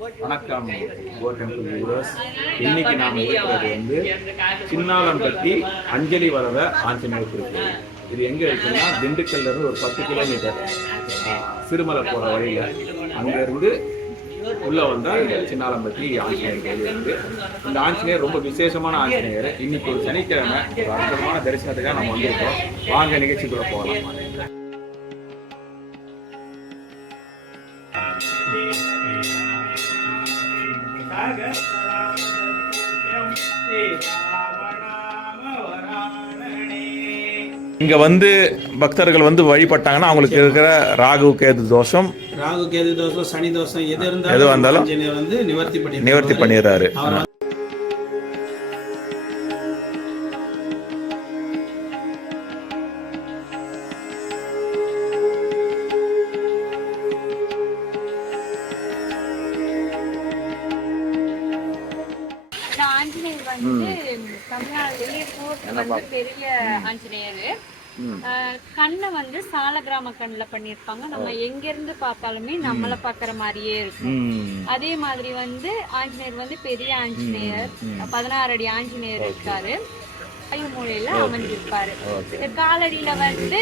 வணக்கம். கோ temple viewers இன்னைக்கு நாம் இருக்கிறது வந்து சின்னாலம்பட்டி அஞ்சலி வரத ஆஞ்சநேயர் திருக்கோயில் இது எங்க இருக்குன்னா திண்டுக்கல்ல இருந்து ஒரு பத்து கிலோமீட்டர். சிறுமலை போற வழியில. அங்க இருந்து உள்ள வந்தா இந்த சின்னாலம்பட்டி ஆஞ்சநேயர் கோயில் இருக்கு. இந்த ஆஞ்சநேயர் ரொம்ப விசேஷமான ஆஞ்சநேயர். இன்னைக்கு ஒரு சனிக்கிழமை. ஒரு அற்புதமான தரிசனத்துக்காக நம்ம வந்திருக்கோம். வாங்க நிகழ்ச்சிக்குள்ள போகலாம் இங்க வந்து பக்தர்கள் வந்து வழிபட்டாங்கன்னா அவங்களுக்கு இருக்கிற ராகு கேது தோஷம் ராகு கேது தோஷம் சனி தோஷம் எது இருந்தாலும் எது வந்தாலும் வந்து நிவர்த்தி பண்ணி நிவர்த்தி பண்ணிடுறாரு. வந்து பெரிய ஆஞ்சநேயர். கண்ணை வந்து சால கிராம கண்ணுல பண்ணிருப்பாங்க நம்ம எங்க இருந்து பார்த்தாலுமே நம்மள பாக்குற மாதிரியே இருக்கும். அதே மாதிரி வந்து ஆஞ்சநேயர் வந்து பெரிய ஆஞ்சநேயர் பதினாறு அடி ஆஞ்சநேயர் இருக்காரு. மூலையில அமைஞ்சிருப்பாரு. காலடியில வந்து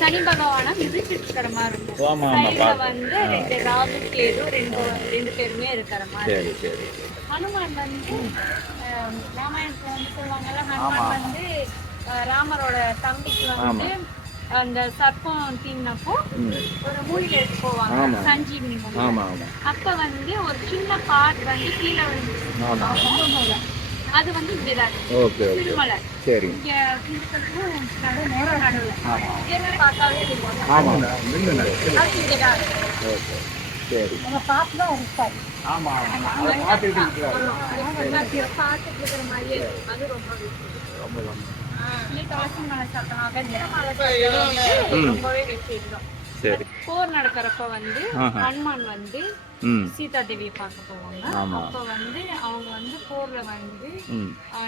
சனி பகவானா மிதிச்சிட்டு இருக்கிற மாதிரி இருக்கும் சைடுல வந்து ரெண்டு ராகு கேது ரெண்டு ரெண்டு பேருமே இருக்கிற மாதிரி ஹனுமான் வந்து ராமாயணத்துல வந்து சொல்லுவாங்கல்ல ஹனுமான் வந்து ராமரோட தம்பிக்கு வந்து அந்த சர்ப்பம் தீங்கினப்போ ஒரு மூலிகை எடுத்து போவாங்க சஞ்சீவினி அப்ப வந்து ஒரு சின்ன பாட் வந்து கீழே விழுந்துச்சு. அது வந்து ஓகே திருமலை இங்க நடுவுல. ஆமா. அது சரி. நம்ம பார்த்து தான் ஆமா அதை பார்த்துட்டு இருக்கிறாரு பார்த்துட்டு இருக்கிற மாதிரியே. அது ரொம்ப வந்து ரொம்பவே. சரி போர் நடக்கிறப்ப வந்து. ஹனுமான் வந்து சீதா தேவியை பார்க்க போவாங்க. அப்ப வந்து அவங்க வந்து போர்ல வந்து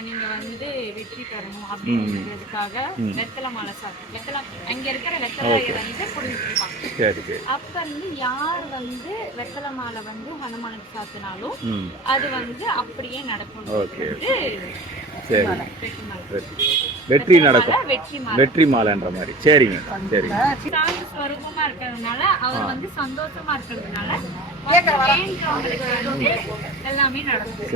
நீங்க வந்து வெற்றி பெறணும் அப்படின்றதுக்காக வெத்தலை மாலை சாப்பிட்டு வெத்தலை அங்க இருக்கிற வெத்தலையை வந்து குடிச்சிருப்பாங்க சரி சரி. அப்ப இருந்து யார் வந்து வெத்தலை மாலை வந்து ஹனுமானுக்கு சாத்தினாலும் அது வந்து அப்படியே நடக்கும். வந்து வெற்றி நடக்கும். வெற்றி மாலை. வெற்றி மாலைன்ற மாதிரி. சரிங்க சரிங்க. ஸ்வரூபமா இருக்கிறதுனால அவர் வந்து சந்தோஷமா இருக்கிறதுனால வந்து எல்லாமே நடக்கும்.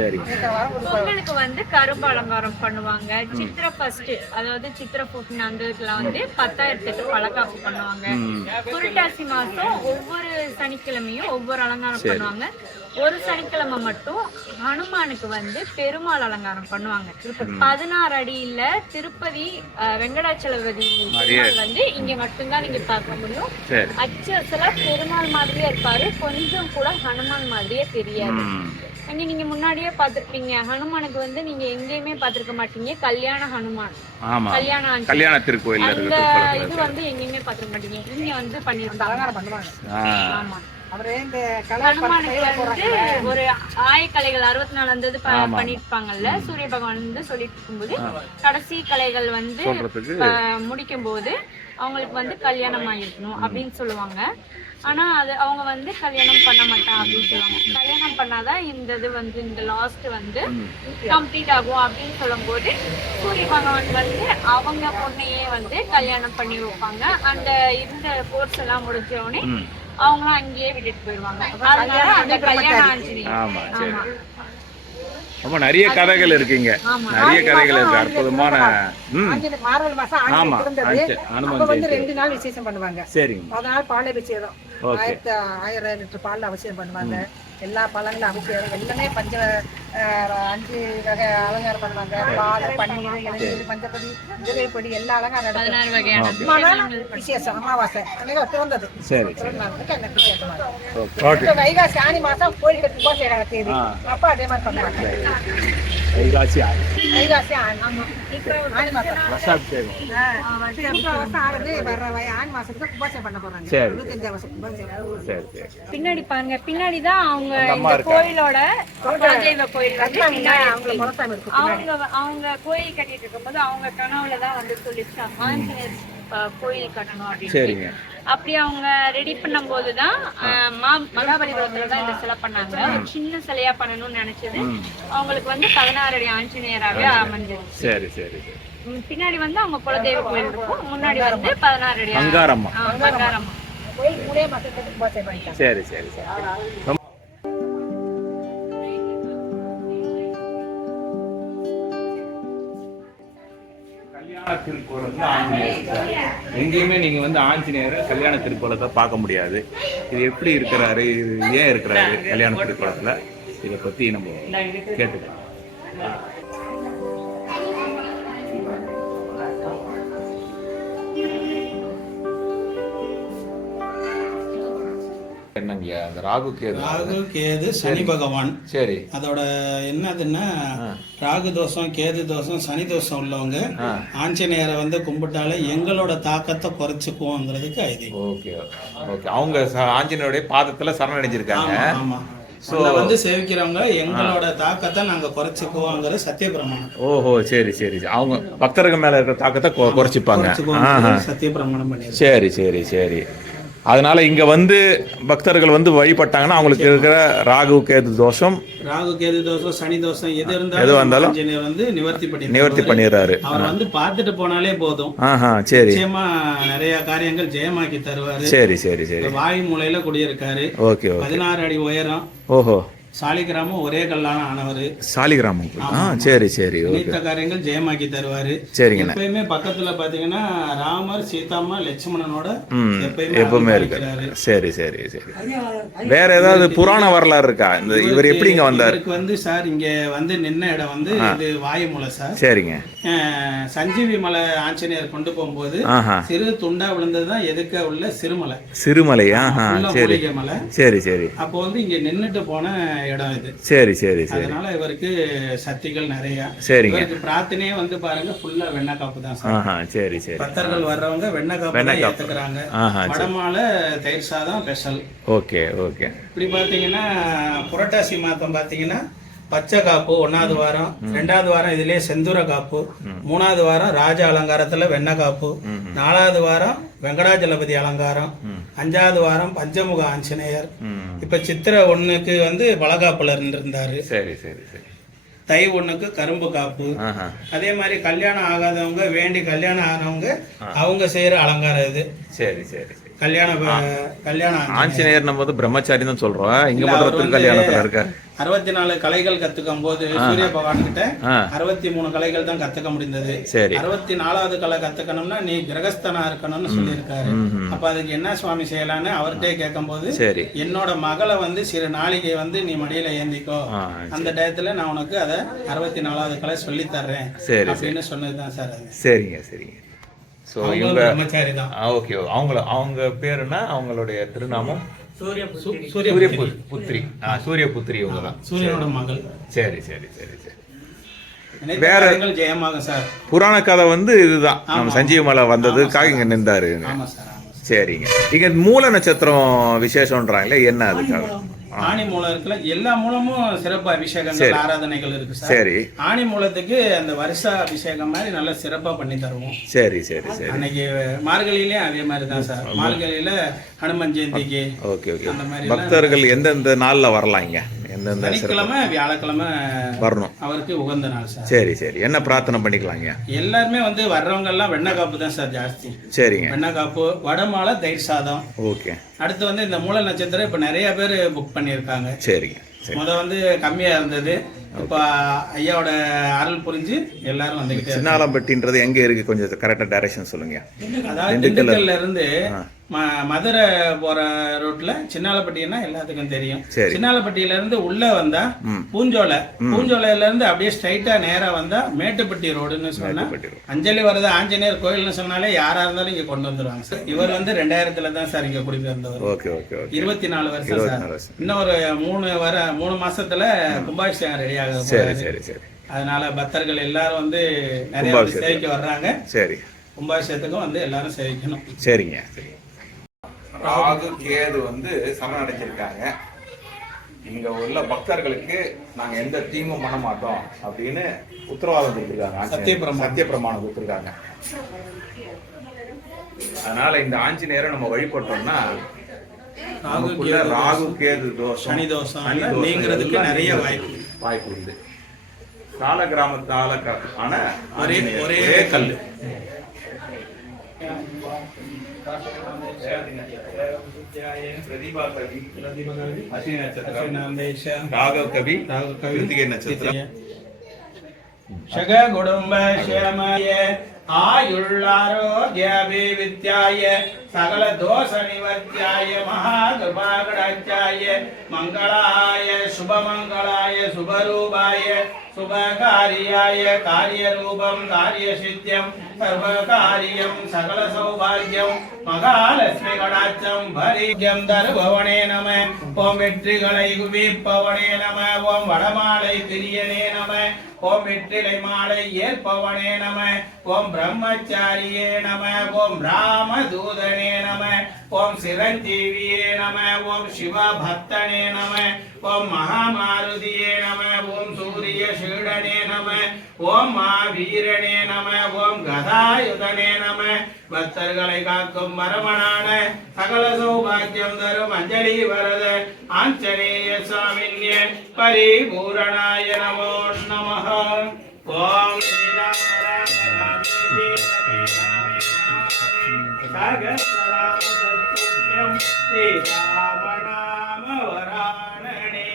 பொங்கலுக்கு வந்து கரும்பு அலங்காரம் பண்ணுவாங்க. சித்திரை ஃபர்ஸ்ட் அதாவது சித்திரை பூட்டின அந்த இதுல வந்து பத்தாயிரத்தி எட்டு பழக்காப்பு பண்ணுவாங்க. புரட்டாசி மாசம் ஒவ்வொரு சனிக்கிழமையும் ஒவ்வொரு அலங்காரம் பண்ணுவாங்க. ஒரு சனிக்கிழமை மட்டும் ஹனுமானுக்கு வந்து பெருமாள் அலங்காரம் பண்ணுவாங்க. பதினாறு அடியில திருப்பதி வெங்கடாச்சலபதி வந்து இங்க மட்டும்தான் நீங்க பார்க்க முடியும். சரி. அச்சு அசலா பெருமாள் மாதிரியே இருப்பாரு. கொஞ்சம் கூட ஹனுமான் மாதிரியே தெரியாது. அங்க நீங்க முன்னாடியே பார்த்திருப்பீங்க. ஹனுமானுக்கு வந்து நீங்க எங்கேயுமே பார்த்திருக்க மாட்டீங்க. கல்யாண ஹனுமான். ஆமா. கல்யாண. கல்யாண அந்த இருக்கிறது இது வந்து எங்கேயுமே பார்த்திருக்க மாட்டீங்க. இங்க வந்து பண்ணிருக்காங்க ஆ. ஆமா. வந்து ஒரு ஆயக்கலைகள் அறுபத்தி நாலு ப- பண்ணிருப்பாங்கல்ல சூரிய பகவான் வந்து சொல்லிட்டு இருக்கும்போது கடைசி கலைகள் வந்து முடிக்கும் போது அவங்களுக்கு வந்து கல்யாணம் ஆயிருக்கணும் அப்படின்னு சொல்லுவாங்க. ஆனா அது அவங்க வந்து கல்யாணம் பண்ண மாட்டான் அப்படின்னு சொல்லுவாங்க. கல்யாணம் பண்ணாதான் இந்த இது வந்து இந்த லாஸ்ட் வந்து கம்ப்ளீட் ஆகும் அப்படின்னு சொல்லும்போது சூரிய பகவான் வந்து அவங்க பொண்ணையே வந்து கல்யாணம் பண்ணி வைப்பாங்க. அந்த இந்த கோர்ஸ் எல்லாம் முடிஞ்ச உடனே அவங்களாம் அங்கேயே விட்டுட்டு போயிடுவாங்க. அதனால அந்த கல்யாண ஆஞ்சநேயர். ஆமா சரி. ரொம்ப நிறைய கதைகள் இருக்குங்க. நிறைய கதைகள் இருக்கு. அற்புதமான மார்கழி மாசம் ஆமா அப்ப வந்து ரெண்டு நாள் விசேஷம் பண்ணுவாங்க. சரிங்க. நாள் பால் அபிஷேகம் ஓகே. ஆயிரத்தி ஆயிரம் லிட்டர் பால் அபிஷேகம் பண்ணுவாங்க. எல்லா பழங்களும் அபிஷேகம் எல்லாமே பஞ்ச அஞ்சு வகை அலங்காரம் பண்ணுவாங்க. பால் பன்னீர் இளநீர் பஞ்சப்படி ஜிலேபடி எல்லா அலங்காரம் விசேஷம் அமாவாசை. அன்னைக்கு விசேஷம் வைகாசி ஆனி மாசம் கோயில் கட்டி போக செய்யறாங்க தேதி. அப்ப அதே மாதிரி பண்ணுவாங்க. வைகாசி ஆறு வைகாசி சரி சரி பின்னாடி பாருங்க பின்னாடி தான் அவங்க இந்த. கோயிலோட குலதெய்வ கோயில் அவங்க அவங்க கோயில் கட்டிட்டு இருக்கும்போது அவங்க கனவுல தான் வந்து சொல்லிச்சு ஆஞ்சநேயர் கோயில் கட்டணும் அப்படின்னு சரிங்க. அப்படி அவங்க ரெடி பண்ணும்போது தான் மா மகாபலிபுரத்துல தான் இந்த சிலை பண்ணாங்க. ஒரு சின்ன சிலையா பண்ணணும்னு நினைச்சது. அவங்களுக்கு வந்து பதினாறு அடி ஆஞ்சநேயராகவே அமைஞ்சது சரி சரி பின்னாடி வந்து அவங்க குலதெய்வ கோயில் இருக்கும். முன்னாடி வந்து பதினாறு அடி அங்காரம்மா பண்ணிட்டாங்க. சரி சரி சரி. கல்யாண திருக்கோலம் வந்து ஆஞ்சநேயர். எங்கேயுமே நீங்க வந்து ஆஞ்சநேயரை கல்யாண திருக்கோலத்தை பார்க்க முடியாது. இது எப்படி இருக்கிறாரு? இது ஏன் இருக்கிறாரு கல்யாண திருக்கோலத்துல இதை பத்தி நம்ம கேட்டுக்கலாம். என்னங்க? அந்த ராகு கேது. ராகு கேது சனி பகவான். சரி. அதோட என்னதுன்னா ராகு தோஷம் கேது தோஷம் சனி தோஷம் உள்ளவங்க ஆஞ்சநேயரை வந்து கும்பிட்டாலே எங்களோட தாக்கத்தை குறைச்சிக்குவோங்கிறதுக்கு ஐதீகம். Okay okay. அவங்க ஆஞ்சநேயருடைய பாதத்துல சரணடைஞ்சிருக்காங்க ஆமா ஆமா. உன்னை வந்து சேவிக்கிறவங்க எங்களோட தாக்கத்தை நாங்க குறைச்சிக்குவோங்கிறது சத்திய பிரமாணம் ஓஹோ சரி சரி. அவங்க பக்தர்கள் மேல இருக்கிற தாக்கத்தை குறைச்சிப்பாங்க. ஆஹா. குறைச்சிக்குவோங்கிறது சத்திய பிரமாணம் பண்ணிடுறோம் சரி சரி சரி. அதனால இங்க வந்து பக்தர்கள் வந்து வழிபட்டாங்கன்னா அவங்களுக்கு இருக்கிற ராகு கேது தோஷம் ராகு கேது தோஷம் சனி தோஷம் எது எது இருந்தாலும் வந்தாலும் ஆஞ்சநேயர் வந்து நிவர்த்தி பண்ணி நிவர்த்தி பண்ணிடுறாரு. அவர் வந்து பார்த்துட்டு போனாலே போதும். ஆஹா சரி. நிச்சயமா நிறைய காரியங்கள் ஜெயமாக்கி தருவாரு. சரி சரி சரி. வாயு மூலையில குடியிருக்காரு. ஓகே. பதினாறு அடி உயரம். ஓஹோ. சாலிகிராமம் ஒரே கல்லான ஆனவர். சாலிகிராமம். ஆ சரி சரி ஓகே. நினைத்த காரியங்கள் ஜெயமாக்கி தருவாரு. சரிங்கண்ணே. எப்பயுமே பக்கத்துல பாத்தீங்கன்னா ராமர் சீதாம்மா லட்சுமணனோட எப்பயுமே எப்பவுமே அருள் இருக்கு பாலிக்கிறாரு. சரி சரி சரி. வேற ஏதாவது புராண வரலாறு இருக்கா? இந்த இவர் எப்படி இங்க வந்தார்? இவருக்கு வந்து சார் இங்க வந்து நின்ன இடம் வந்து இது வாயுமலை சார். சரிங்க. சஞ்சீவி மலை ஆஞ்சநேயர் கொண்டு போகும்போது சிறு துண்டா விழுந்ததுதான் எதுக்க உள்ள சிறுமலை. சிறுமலை ஆஹா உள்ள சரி. மலை. சரி சரி. அப்போ வந்து இங்க நின்னுட்டு போன இடம் இது. சரி சரி சரி. அதனால இவருக்கு சக்திகள் நிறைய. சரிங்க. இவருக்கு பிரார்த்தனையே வந்து பாருங்க ஃபுல்லா வெண்ணெய் காப்பு தான் சார். ஆஹா சரி சரி. பக்தர்கள் வர்றவங்க வெண்ணெய் காப்பு தான். ஏத்துக்கிறாங்க. சரி. வடமால தயிர் சாதம் ஸ்பெஷல் ஓகே ஓகே. இப்படி பாத்தீங்கன்னா புரட்டாசி மாதம் பாத்தீங்கன்னா பச்சை காப்பு ஒன்னாவது வாரம் ரெண்டாவது வாரம் இதுலயே செந்தூர காப்பு மூணாவது வாரம் ராஜ அலங்காரத்துல வெண்ணெய் காப்பு நாலாவது வாரம் வெங்கடாஜலபதி அலங்காரம் அஞ்சாவது வாரம் பஞ்சமுக ஆஞ்சநேயர். இப்ப சித்திரை ஒண்ணுக்கு வந்து பலகாப்புல இருந்தாரு சரி சரி சரி. தை ஒண்ணுக்கு கரும்பு காப்பு. அதே மாதிரி கல்யாணம் ஆகாதவங்க வேண்டி கல்யாணம் ஆனவங்க அவங்க செய்யற அலங்காரம் இது. சரி சரி சரி. கல்யாண கல்யாணம் ஆஞ்சநேயர். நம்ம வந்து பிரம்மச்சாரி தான் சொல்றோம். இங்க வந்து கல்யாணத்துல இருக்காரு. அறுபத்தி நாலு கலைகள் கத்துக்கும் போது சூரிய பகவான் கிட்ட அறுபத்தி மூணு கலைகள் தான் கத்துக்க முடிந்தது. சரி. அறுபத்தி நாலாவது கலை கத்துக்கணும்னா நீ கிரகஸ்தனா இருக்கணும்னு சொல்லியிருக்காரு. அப்ப அதுக்கு என்ன சுவாமி செய்யலான்னு அவர்கிட்ட கேட்கும் போது என்னோட மகளை வந்து சிறு நாளிகை வந்து நீ மடியில ஏந்திக்கோ. அந்த டயத்துல நான் உனக்கு அதை அறுபத்தி நாலாவது கலை சொல்லி தர்றேன் அப்படின்னு சொன்னதுதான் சார் சரிங்க சரிங்க. ஸோ இவங்க ஓகே அவங்கள அவங்க பேருனா அவங்களுடைய திருநாமம் சூரிய புத்திரி ஆ சூரிய புத்திரி இவங்க தான். சூரியனோட மகள். சரி சரி சரி சரி. காரியங்கள் ஜெயமாகும் சார். புராண கதை வந்து இதுதான். நம்ம சஞ்சீவ மலை வந்ததுக்காக இங்க நின்றாரு. சரிங்க. இங்க மூல நட்சத்திரம் விசேஷம்ன்றாங்களே என்ன அதுக்காக? ஆணி மூலம் இருக்குல்ல எல்லா மூலமும் சிறப்பு அபிஷேகங்கள் ஆராதனைகள் இருக்கு சார். சரி. ஆணி மூலத்துக்கு அந்த வருஷ அபிஷேகம் மாதிரி நல்லா சிறப்பா பண்ணி தருவோம். சரி சரி சரி. அன்னைக்கு மார்கழியிலயும் அதே மாதிரி தான் சார். மார்கழியில ஹனுமன் ஜெயந்திக்கு ஓகே ஓகே. அந்த மாதிரி பக்தர்கள் எந்தெந்த நாள்ல வரலாம் இங்க? எந்தெந்த சனிக்கிழமை வியாழக்கிழமை வரணும். அவருக்கு உகந்த நாள் சார். சரி சரி. என்ன பிரார்த்தனை பண்ணிக்கலாங்க? எல்லாருமே வந்து வர்றவங்க எல்லாம் வெண்ணெய் காப்பு தான் சார் ஜாஸ்தி. சரிங்க. வெண்ணெய் காப்பு வடமாலை தயிர் சாதம். ஓகே. அடுத்து வந்து இந்த மூல நட்சத்திரம் இப்ப நிறைய பேர் புக் பண்ணியிருக்காங்க. சரிங்க சரி. முத வந்து கம்மியா இருந்தது. இப்ப ஐயாவோட அருள் புரிஞ்சு எல்லாரும் வந்துகிட்டே. சின்னாலம்பட்டின்றது எங்க இருக்கு? கொஞ்சம் கரெக்டா டைரக்ஷன் சொல்லுங்க. அதாவது திண்டுக்கல்ல இருந்து ம- மதுரை போற ரோட்ல சின்னாலப்பட்டினா எல்லாத்துக்கும் தெரியும். சின்னாலப்பட்டியில இருந்து உள்ள வந்தா பூஞ்சோலை. பூஞ்சோலையில இருந்து அப்படியே ஸ்ட்ரைட்டா நேரா வந்தா மேட்டுப்பட்டி ரோடுன்னு சொன்னா. அஞ்சலி வரது ஆஞ்சநேயர் கோயில்னு சொன்னாலே யாரா இருந்தாலும் இங்க கொண்டு வந்துருவாங்க சார். இவர் வந்து ரெண்டாயிரத்துல தான் சார் இங்க ஓகே ஓகே இருபத்தி நாலு வருஷம் சார். இன்னும் ஒரு மூணு வர மூணு மாசத்துல கும்பாபிஷேகம் ரெடி ஆகுது அதனால பக்தர்கள் எல்லாரும் வந்து நிறைய. சேவிக்க வர்றாங்க. சரி. கும்பாபிஷேகத்துக்கும் வந்து எல்லாரும் சேவிக்கணும். சரிங்க சரி ராகு கேது வந்து சரணடைஞ்சிருக்காங்க இங்க உள்ள பக்தர்களுக்கு நாங்க எந்த தீங்கும் பண்ண மாட்டோம் அப்படின்னு உத்தரவாதம் கொடுத்துருக்காங்க. சத்திய பிரமாணம். சத்திய பிரமாணம் கொடுத்துருக்காங்க. அதனால இந்த ஆஞ்சநேயரை நம்ம வழிபட்டோம்னா நமக்குள்ள ராகு கேது தோஷம் சனி தோஷம் நீங்கிறதுக்கு நிறைய நீங்கிறதுக்கு வாய்ப்பு. உண்டு. சால கிராமத்தால ஆன. ஒரே ஒரே கல் பிரதீபா கவி பிரதீபா கவி அஸ்வினி நட்சத்திரம் ராகவ் கவி ராகவ் கவி குடும்ப சேமய ஆயுள்ளாரோக்கிய வித்யாய சகல தோஷ நிவர்த்தியாய மகாகபாகடாச்சாய மங்களாய சுபமங்களாய சுபரூபாய சுபகாரியாய காரியரூபம் காரியசித்தியம் சர்வகாரியம் சகல சௌபாகியம் மகாலட்சுமி கடாச்சம் பரிஜம் தருபவனே நம. ஓம் வெற்றிகளை குவிப்பவனே நம. ஓம் வடமாலை பிரியனே நம. ஓம் வெற்றிலை மாலை ஏற்பவனே நம. ஓம் பிரம்மச்சாரியே நம. ஓம் ராமதூதனே நம. ஓம் சிரஞ்சீவியே நம. ஓம் சிவபக்தனே நம. ஓம் மகாமாருதியே நம. ஓம் சூரிய சீடனே நம. ஓம் மாவீரனே நம. ஓம் கதாயுதனே நம. பக்தர்களை காக்கும் மரமனான சகல சௌபாக்கியம் தரும் அஞ்சலி வரத ஆஞ்சநேய சாமின்ய பரிபூரணாய நமோ நம ஓம் ஸ்ரீராம ராம ராமேதி ராமே ராமே வராணனே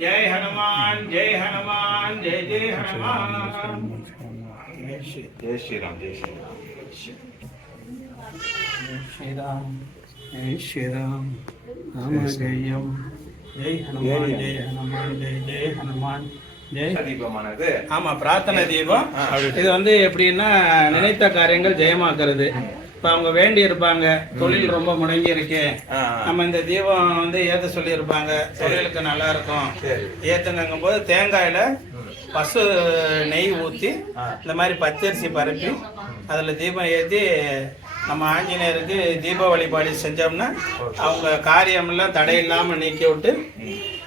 ஜெய் ஹனுமான் ஜெய் ஹனுமான் ஜெய் ஜெய் ஹனுமான் ஜெய் ஸ்ரீராம் ஜெய் ஸ்ரீராம் ஜெய் ஸ்ரீராம் ஸ்ரீராம் ஜெய் ஸ்ரீராம் ராம ஜெயம் ஜெய் ஹனுமான் ஜெய் ஹனுமான் ஜெய் ஜெய் ஹனுமான் ஜெய் தீபமானது ஆமா பிரார்த்தனை தீபம் இது வந்து எப்படின்னா நினைத்த காரியங்கள் ஜெயமாக்குறது இப்ப அவங்க வேண்டி இருப்பாங்க தொழில் ரொம்ப முடங்கி இருக்கு நம்ம இந்த தீபம் வந்து ஏத்த சொல்லி இருப்பாங்க தொழிலுக்கு நல்லா இருக்கும். ஏத்துங்கும் போது தேங்காயில பசு நெய் ஊற்றி இந்த மாதிரி பச்சரிசி பரப்பி அதில் தீபம் ஏற்றி நம்ம ஆஞ்சநேயருக்கு தீப வழிபாடு செஞ்சோம்னா அவங்க காரியமெல்லாம் தடையில்லாமல் நீக்கி விட்டு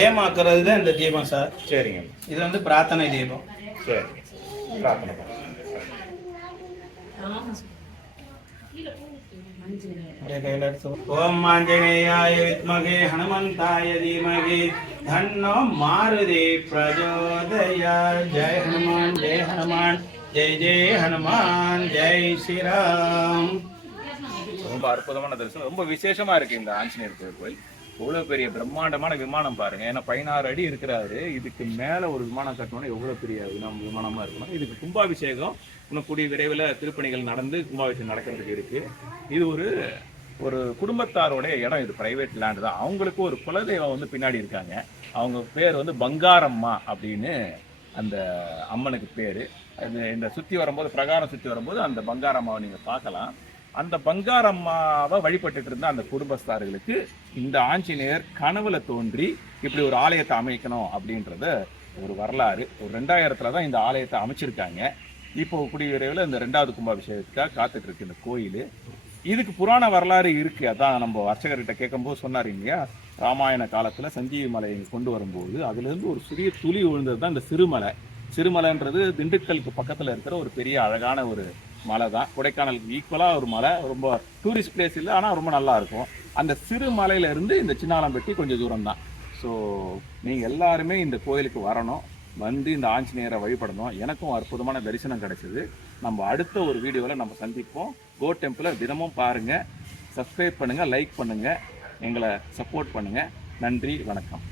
ஏமாக்குறது தான் இந்த தீபம் சார். சரிங்க. இது வந்து பிரார்த்தனை தீபம். சரி. பிரார்த்தனை பண்ணுங்க. அப்படியே கையில எடுத்து ஓம் ஆஞ்சநேயாய வித்மகே ஹனுமந்தாய தீமகி தன்னோ மாருதி பிரஜோதயா ஜெய் ஹனுமான் ஜெய் ஹனுமான் ஜெய் ஜெய் ஹனுமான் ஜெய் ஸ்ரீராம். ரொம்ப அற்புதமான தரிசனம். ரொம்ப விசேஷமா இருக்கு இந்த ஆஞ்சநேயர் கோயில். எவ்வளோ பெரிய பிரம்மாண்டமான விமானம் பாருங்க. ஏன்னா பதினாறு அடி இருக்கிறாரு. இதுக்கு மேல ஒரு விமானம் கட்டணும்னா எவ்வளவு பெரிய விமானம் விமானமா இருக்கணும். இதுக்கு கும்பாபிஷேகம். இன்னும் கூடிய விரைவில் திருப்பணிகள் நடந்து கும்பாபிஷேகம் நடக்கிறதுக்கு இருக்கு. இது ஒரு ஒரு குடும்பத்தாரோடைய இடம் இது. பிரைவேட் லேண்டு தான். அவங்களுக்கு ஒரு குலதெய்வம் வந்து பின்னாடி இருக்காங்க. அவங்க பேர் வந்து பங்காரம்மா அப்படின்னு அந்த அம்மனுக்கு பேர். அது இந்த சுற்றி வரும்போது பிரகாரம் சுற்றி வரும்போது அந்த பங்காரம்மாவை நீங்கள் பார்க்கலாம். அந்த பங்காரம்மாவை வழிபட்டுட்டு இருந்த அந்த குடும்பஸ்தார்களுக்கு இந்த ஆஞ்சநேயர் கனவுல தோன்றி இப்படி ஒரு ஆலயத்தை அமைக்கணும் அப்படின்றத ஒரு வரலாறு. ஒரு ரெண்டாயிரத்துல தான் இந்த ஆலயத்தை அமைச்சிருக்காங்க. இப்போ கூடிய விரைவில் இந்த ரெண்டாவது கும்பாபிஷேகத்துக்காக காத்துட்டு இருக்கு இந்த கோயில். இதுக்கு புராண வரலாறு இருக்கு. அதான் நம்ம அர்ச்சகர்கிட்ட கேட்கும்போது சொன்னார் இல்லையா? ராமாயண காலத்தில் சஞ்சீவி மலையை கொண்டு வரும்போது அதுலேருந்து ஒரு சிறிய துளி விழுந்தது தான் இந்த சிறுமலை. சிறுமலைன்றது திண்டுக்கலுக்கு பக்கத்தில் இருக்கிற ஒரு பெரிய அழகான ஒரு மலை தான் கொடைக்கானலுக்கு ஈக்குவலாக ஒரு மலை ரொம்ப டூரிஸ்ட் பிளேஸ் இல்லை ஆனால் ரொம்ப நல்லா இருக்கும். அந்த சிறு மலையிலேருந்து இந்த சின்னாலம்பட்டி கொஞ்சம் தூரம் தான் ஸோ நீங்கள் எல்லாருமே இந்த கோயிலுக்கு வரணும். வந்து இந்த ஆஞ்சநேயரை வழிபடணும். எனக்கும் அற்புதமான தரிசனம் கிடைச்சிது. நம்ம அடுத்த ஒரு வீடியோவில் நம்ம சந்திப்போம். கோ டெம்பிளை தினமும் பாருங்கள் சப்ஸ்கிரைப் பண்ணுங்கள் லைக் பண்ணுங்கள் எங்களை சப்போர்ட் பண்ணுங்கள் நன்றி வணக்கம்.